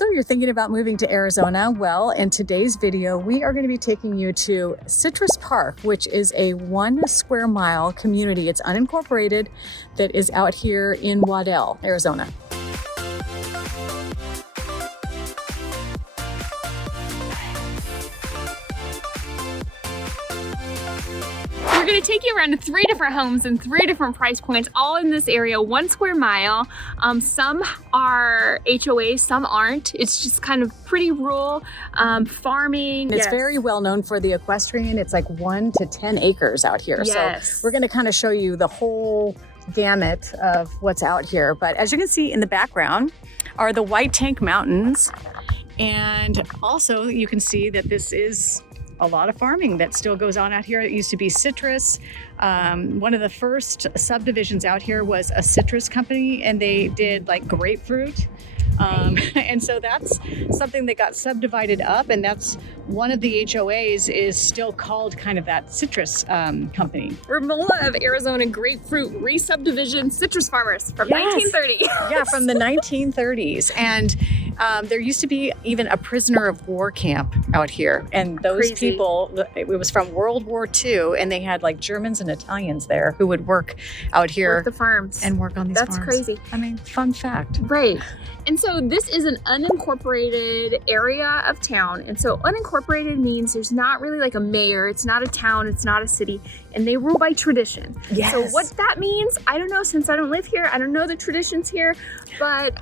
So you're thinking about moving to Arizona? Well, in today's video, we are going to be taking you to Citrus Park, which is a 1 square mile community. It's unincorporated that is out here in Waddell, Arizona. We're going to take you around to 3 different homes and 3 different price points, all in this area, 1 square mile. Some are HOA, some aren't. It's just kind of pretty rural farming. It's very well known for the equestrian. It's like 1 to 10 acres out here. Yes. So we're going to kind of show you the whole gamut of what's out here. But as you can see in the background are the White Tank Mountains. And also you can see that this is a lot of farming that still goes on out here. It used to be citrus. One of the first subdivisions out here was a citrus company, and they did like grapefruit. And so that's something that got subdivided up, and that's one of the HOAs is still called kind of that citrus company. Romola of Arizona Grapefruit Re-Subdivision Citrus Farmers from 1930. Yeah, from the 1930s. And there used to be even a prisoner of war camp out here. And those people, it was from World War II, and they had like Germans and Italians there who would work out here. Work the farms. And work on these farms. That's crazy. I mean, fun fact. Right. And so this is an unincorporated area of town. And so unincorporated means there's not really like a mayor. It's not a town. It's not a city. And they rule by tradition. Yes. So what that means, I don't know, since I don't live here. I don't know the traditions here, but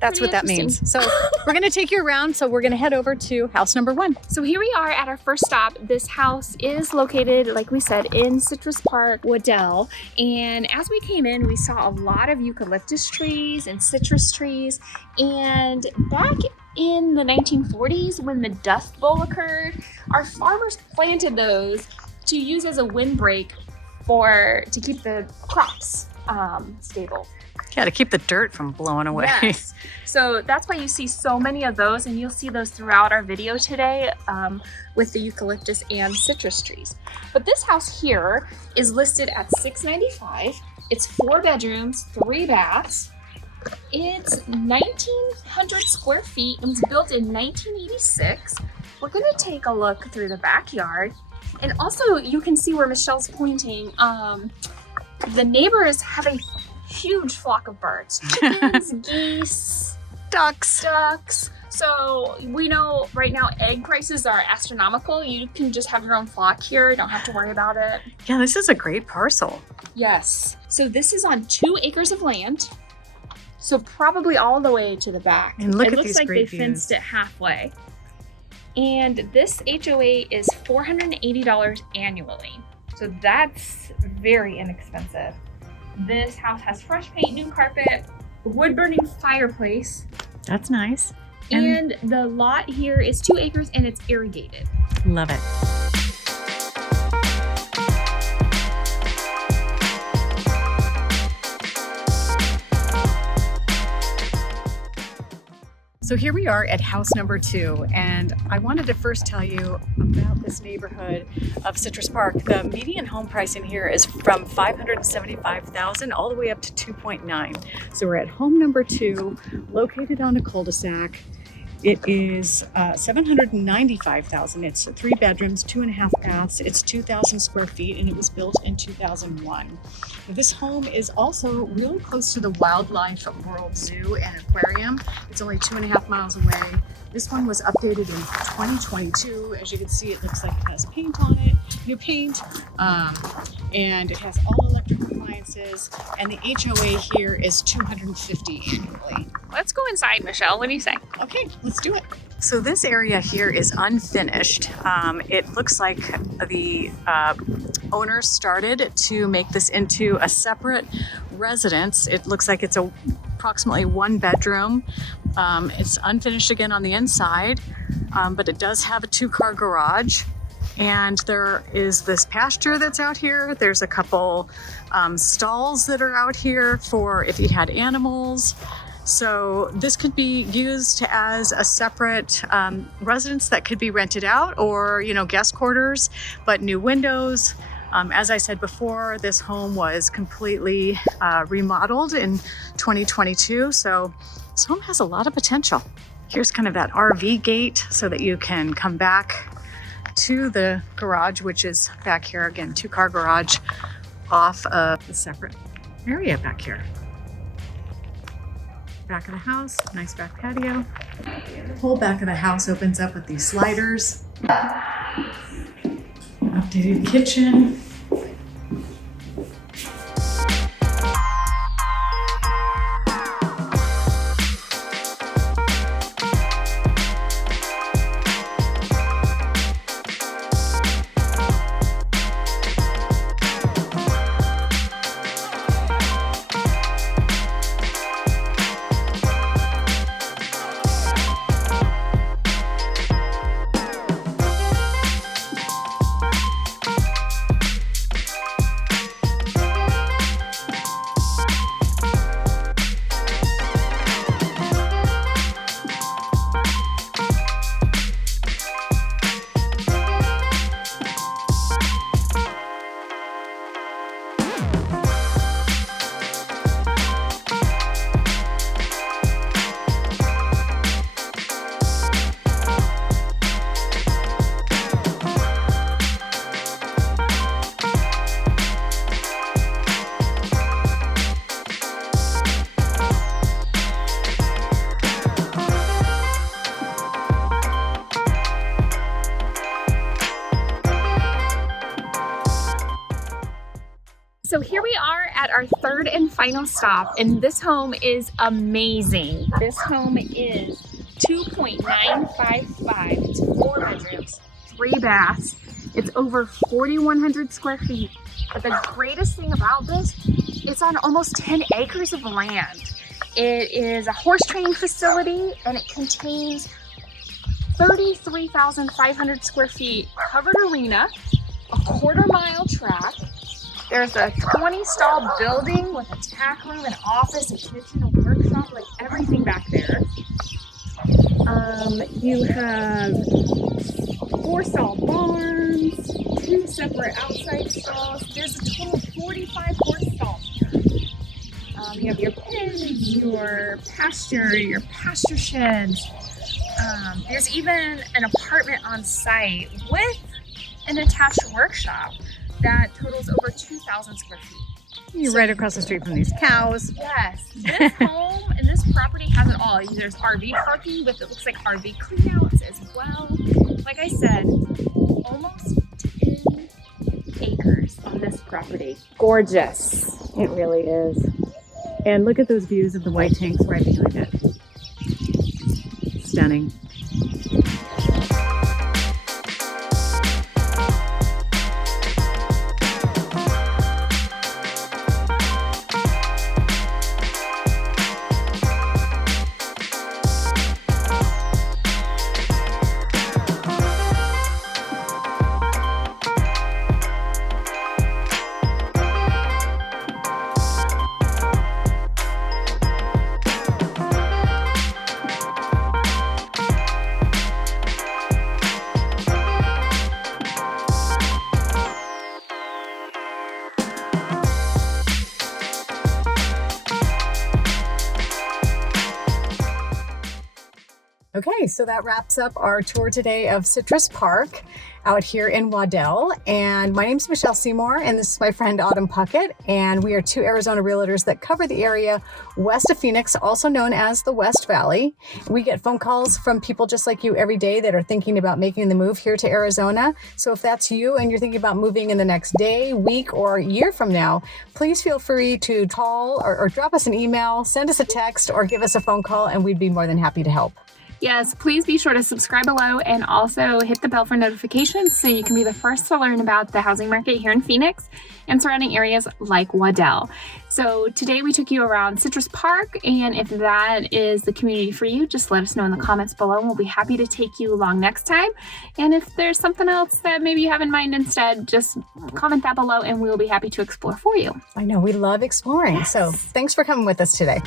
that's what that means. So we're going to take you around. So we're going to head over to house number 1. So here we are at our first stop. This house is located, like we said, in Citrus Park Waddell. And as we came in, we saw a lot of eucalyptus trees and citrus trees. And back in the 1940s, when the Dust Bowl occurred, our farmers planted those to use as a windbreak to keep the crops stable. Yeah, to keep the dirt from blowing away. Yes. So that's why you see so many of those, and you'll see those throughout our video today with the eucalyptus and citrus trees. But this house here is listed at $695. It's 4 bedrooms, 3 baths. It's 1,900 square feet. It was built in 1986. We're gonna take a look through the backyard. And also you can see where Michelle's pointing. The neighbors have a huge flock of birds. Chickens, geese, ducks. So we know right now egg prices are astronomical. You can just have your own flock here. You don't have to worry about it. Yeah, this is a great parcel. Yes. So this is on 2 acres of land. So probably all the way to the back. And look it at looks these like great they fenced it halfway. And this HOA is $480 annually. So that's very inexpensive. This house has fresh paint, new carpet, wood-burning fireplace. That's nice. And the lot here is 2 acres and it's irrigated. Love it. So here we are at house number 2, and I wanted to first tell you about this neighborhood of Citrus Park. The median home price in here is from $575,000 all the way up to $2.9. So we're at home number 2, located on a cul-de-sac. It is $795,000. It's 3 bedrooms, 2.5 baths. It's 2,000 square feet, and it was built in 2001. This home is also really close to the Wildlife World Zoo and Aquarium. It's only 2.5 miles away. This one was updated in 2022. As you can see, it looks like it has paint on it, new paint, and it has all electric appliances. And the HOA here is $250 annually. Let's go inside, Michelle. What do you say? Okay, let's do it. So this area here is unfinished. It looks like the owners started to make this into a separate residence. It looks like it's approximately 1 bedroom. It's unfinished again on the inside, but it does have a 2-car garage. And there is this pasture that's out here. There's a couple stalls that are out here for if you had animals. So this could be used as a separate residence that could be rented out, or, you know, guest quarters, but new windows. As I said before, this home was completely remodeled in 2022. So this home has a lot of potential. Here's kind of that RV gate so that you can come back to the garage, which is back here. Again, 2-car garage off of the separate area back here. Back of the house, nice back patio. The whole back of the house opens up with these sliders. Updated kitchen. So here we are at our third and final stop, and this home is amazing. This home is 2.955. It's 4 bedrooms, 3 baths. It's over 4,100 square feet. But the greatest thing about this, it's on almost 10 acres of land. It is a horse training facility, and it contains 33,500 square feet covered arena, a 1/4-mile track. There's a 20-stall building with a tack room, an office, a kitchen, a workshop, like everything back there. You have 4-stall barns, 2 separate outside stalls. There's a total of 45 horse stalls here. You have your pens, your pasture sheds. There's even an apartment on site with an attached workshop that totals over 2,000 square feet. You're right across the street from these cows. Yes, this home and this property has it all. There's RV parking with, it looks like RV cleanouts as well. Like I said, almost 10 acres on this property. Gorgeous. It really is. And look at those views of the white tanks right behind it. Stunning. Okay, so that wraps up our tour today of Citrus Park out here in Waddell. And my name's Michelle Seymour, and this is my friend Autumn Puckett. And we are 2 Arizona realtors that cover the area west of Phoenix, also known as the West Valley. We get phone calls from people just like you every day that are thinking about making the move here to Arizona. So if that's you and you're thinking about moving in the next day, week, or year from now, please feel free to call or drop us an email, send us a text, or give us a phone call, and we'd be more than happy to help. Yes, please be sure to subscribe below and also hit the bell for notifications so you can be the first to learn about the housing market here in Phoenix and surrounding areas like Waddell. So today we took you around Citrus Park, and if that is the community for you, just let us know in the comments below and we'll be happy to take you along next time. And if there's something else that maybe you have in mind instead, just comment that below and we'll be happy to explore for you. I know, we love exploring. So thanks for coming with us today.